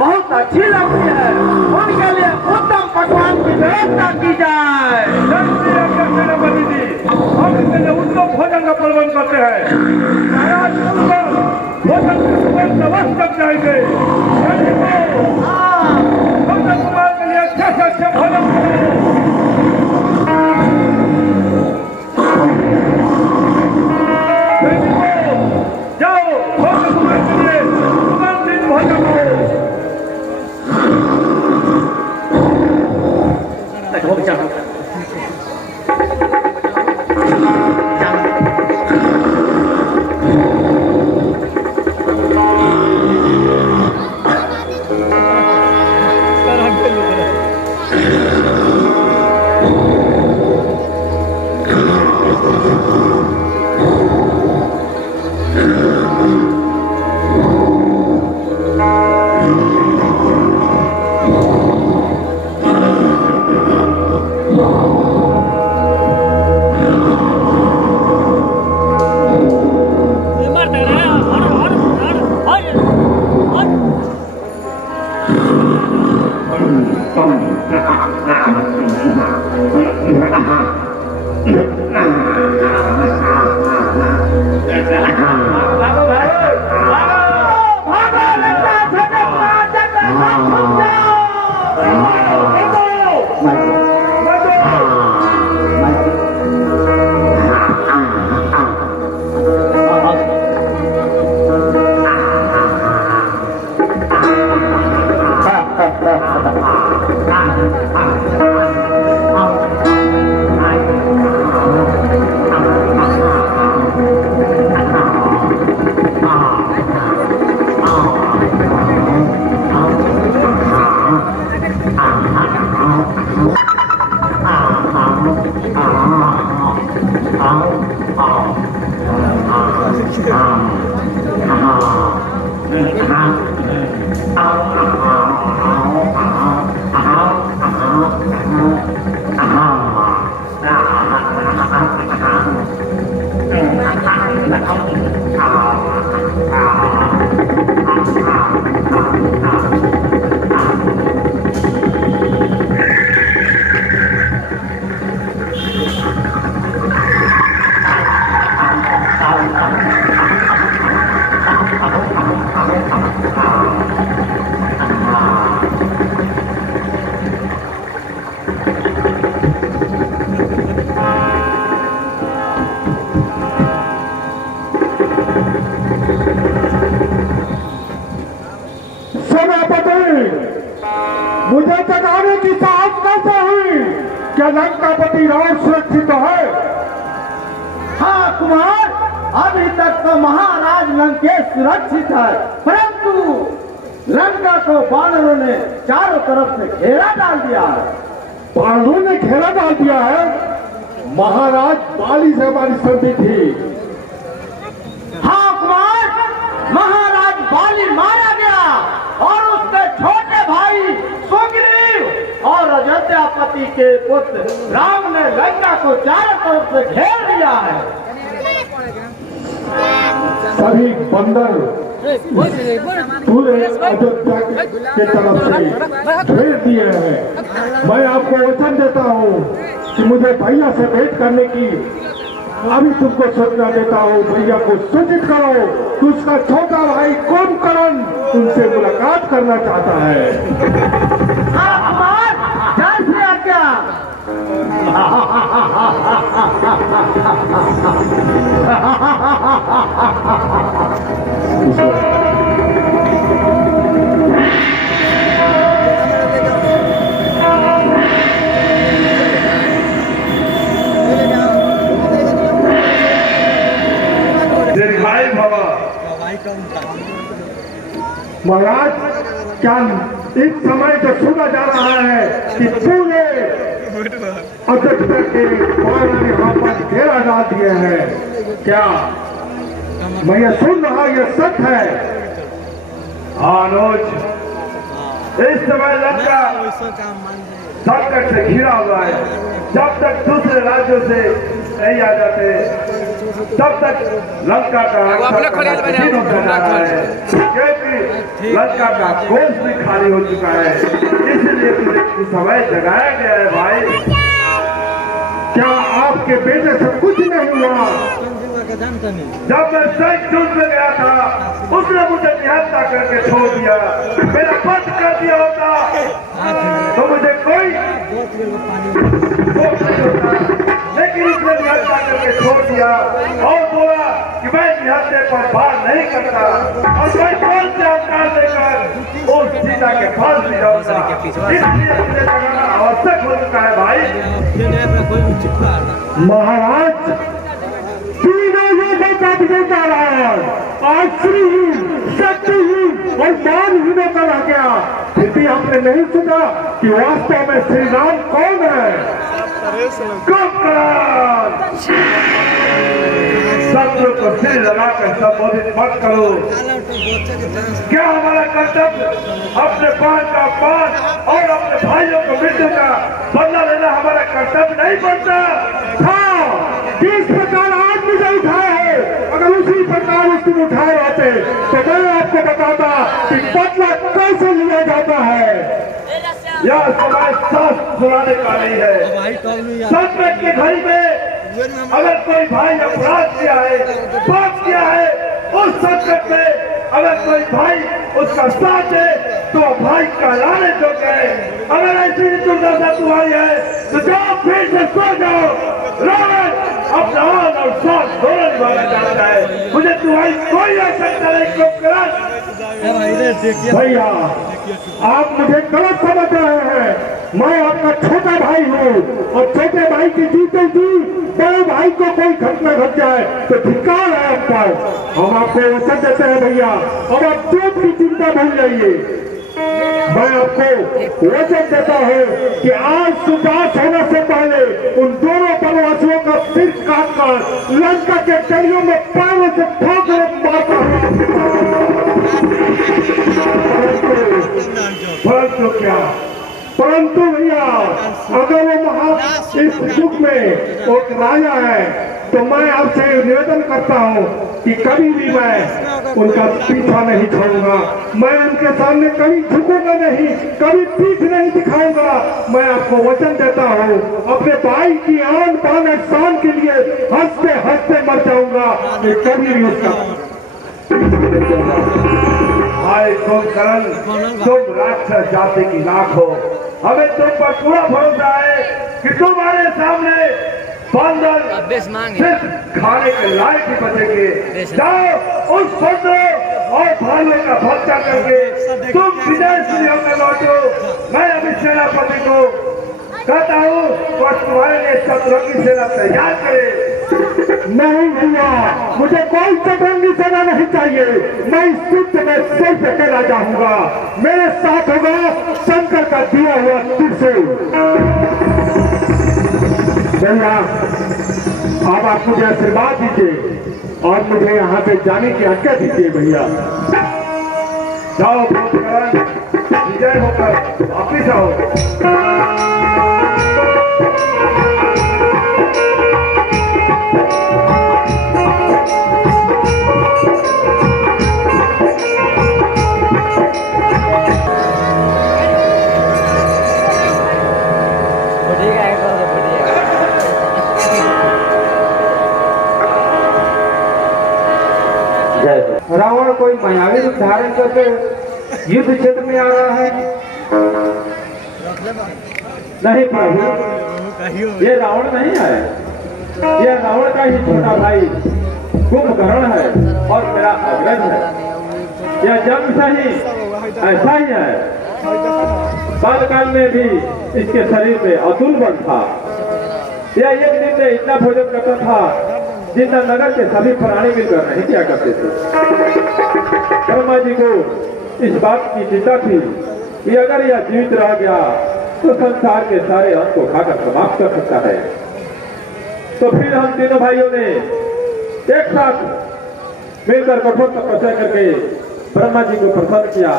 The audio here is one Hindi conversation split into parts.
बहुत अच्छी लगती है। उनके लिए उत्तम पकवान की व्यवस्था की जाए। सेनापति जी, हम इसके लिए उत्तम भोजन का प्रबंध करते हैं। भोजन तक जाएंगे। कुमार के लिए अच्छा से अच्छा भोजन जाओ, कुमार के लिए सुगंधित भोजन मुझे जगाने की साहस कैसे हुई? क्या लंकापति रावण सुरक्षित है? हाँ कुमार, अभी तक तो महाराज लंकेश सुरक्षित है, परंतु लंका को वानरों ने चारों तरफ से घेरा डाल दिया है। वानरों ने घेरा डाल दिया है? महाराज बाली से हमारी संधि थी। हाँ कुमार, महाराज बाली मारा गया और उसके छोटे भाई सुग्रीव और अयोध्यापति के पुत्र राम ने लंका को चारों तरफ से घेर दिया है। सभी बंदर पूरे अयोध्या के तरफ से घेर दिए हैं। मैं आपको वचन देता हूँ कि मुझे भैया से भेंट करने की अभी तुमको सूचना देता हूँ। भैया को सूचित करो कि उसका छोटा भाई कुंभकर्ण तुमसे मुलाकात करना चाहता है। जय श्री आज्ञा। महाराज, क्या इस समय तो सुना जा रहा है कि पूरे अयोध्या के वानर यहाँ पर घेरा डाल दिए हैं? क्या मैं ये सुन रहा, ये सच है? अनुज, इस समय लंका संकट से घिरा हुआ है। जब तक दूसरे राज्यों से नहीं आ जाते तब तक लंका का कठिन होता जा रहा है, क्योंकि लंका का कोष भी खाली हो चुका है। इसलिए तुझे समय जगाया गया है भाई। क्या आपके बेटे से कुछ नहीं हुआ? जब मैं सैक युद्ध में गया था, उसने मुझे निहत्था करके छोड़ दिया। मेरा वध कर दिया होता तो मुझे कोई दुख नहीं होता, लेकिन उसने निहत्था करके छोड़ दिया और बोला कि मैं निहत्थे पर भार नहीं करता और मैं कौन से अवतार देकर उस सीता के पास भी जाऊंगा। इसलिए मुझे लगाना आवश्यक हो चुका है भाई। महाराज, तीनों लोगों का विजेता रावण आज श्रीहीन, शक्तिहीन और मानहीनों का रह गया। फिर भी आपने नहीं सुना कि वास्तव में श्री राम कौन है? कुंभकर्ण! शत्रु को सिर लगाकर संबोधित मत करो। क्या हमारा कर्तव्य अपने बहन का अपमान और अपने भाइयों को मृत्यु का बदला लेना हमारा कर्तव्य नहीं बनता? हाँ, जिस प्रकार आज मुझे उठाया है, अगर उसी प्रकार उस दिन उठाए रहते तो मैं आपको बताता कि बदला कैसे लिया जाता है। यह समय शास्त्र सुनाने का नहीं है। संकट की घड़ी में अगर कोई भाई अपराध किया है, पाप किया है, उस संकट में अगर कोई भाई उसका साथ दे तो भाई कहलाने जो गए। अगर ऐसी दुर्दशा तुम्हारी है तो जाओ फिर से सो जाओ। रावण अपना आन और साथ दोनों निभाना चाहता है। मुझे तुम्हारी कोई आवश्यकता नहीं। कुंभकर्ण! भैया, आप मुझे गलत समझ रहे हैं। मैं आपका छोटा भाई हूँ और छोटे भाई की जीते जी बड़े भाई को कोई घटना घट जाए तो धिक्कार है आप पर। हम आपको वचन देते हैं भैया, अब आप जो की चिंता भूल जाइए। मैं आपको वचन देता हूँ कि आज सूर्यास्त होने से पहले उन दोनों वनवासियों का सिर काटकर लंका के गलियों में पैरों से ठोकर मारता हूँ। परंतु क्या? परंतु भैया, अगर वो इस युग में एक राजा है तो मैं आपसे निवेदन करता हूँ कि कभी भी मैं उनका पीछा नहीं छोड़ूंगा। मैं उनके सामने कभी झुकूंगा नहीं, कभी पीठ नहीं दिखाऊंगा। मैं आपको वचन देता हूँ, अपने भाई की आन बान और शान के लिए हंसते हंसते मर जाऊंगा, मैं कभी भी उसका। भाई कुंभकर्ण, तुम राक्षस जाति की लाख हो। हमें तुम पर पूरा भरोसा है कि तुम्हारे सामने बंदर सिर्फ खाने के लायक ही बचेंगे। जाओ उस बंदरों और भालुओं का भक्षा करके तुम विजय श्री होकर लौटो। मैं अभी सेनापति को कहता हूँ और तुम्हारे लिए शत्रुओं की सेना तैयार करे। नहीं भैया, मुझे कोई चतुरंगी सेना नहीं चाहिए। मैं इस युद्ध में सिर्फ अकेला जाऊंगा। मेरे साथ होगा शंकर का दिया हुआ त्रिशूल। भैया, अब आप मुझे आशीर्वाद दीजिए और मुझे यहाँ से जाने की आज्ञा दीजिए भैया। जाओ कुंभकर्ण, विजय होकर वापिस आओ। रावण कोई मायावी रूप धारण करके युद्ध क्षेत्र में आ रहा है। नहीं प्रभु, ये रावण नहीं है। ये रावण का ही छोटा भाई कुंभकर्ण है और मेरा अग्रज है। यह जन्म से ही ऐसा ही है। बालकाल में भी इसके शरीर में अतुल बल था। यह एक दिन में इतना भोजन करता था जितना नगर के सभी प्राणी मिलकर नहीं किया करते थे। ब्रह्मा जी को इस बात की चिंता थी कि अगर यह जीवित रह गया तो संसार के सारे अंग को खाकर समाप्त कर सकता है। तो फिर हम तीनों भाइयों ने एक साथ मिलकर कठोर तपस्या करके ब्रह्मा जी को प्रसन्न किया।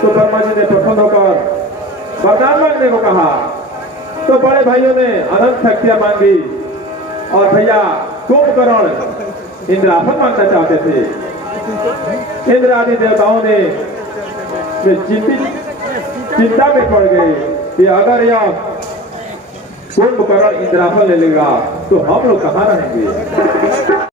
तो ब्रह्मा जी ने प्रसन्न होकर वरदान मांगने को कहा। तो बड़े भाइयों ने अनंत शक्तियां मांगी और भैया कुंभकर्ण इंद्रासन मांगना चाहते थे। इंद्र आदि देवताओं ने वे चिंता में पड़ गए कि अगर यह कुंभकर्ण इंद्रासन ले लेगा तो हम लोग कहाँ रहेंगे।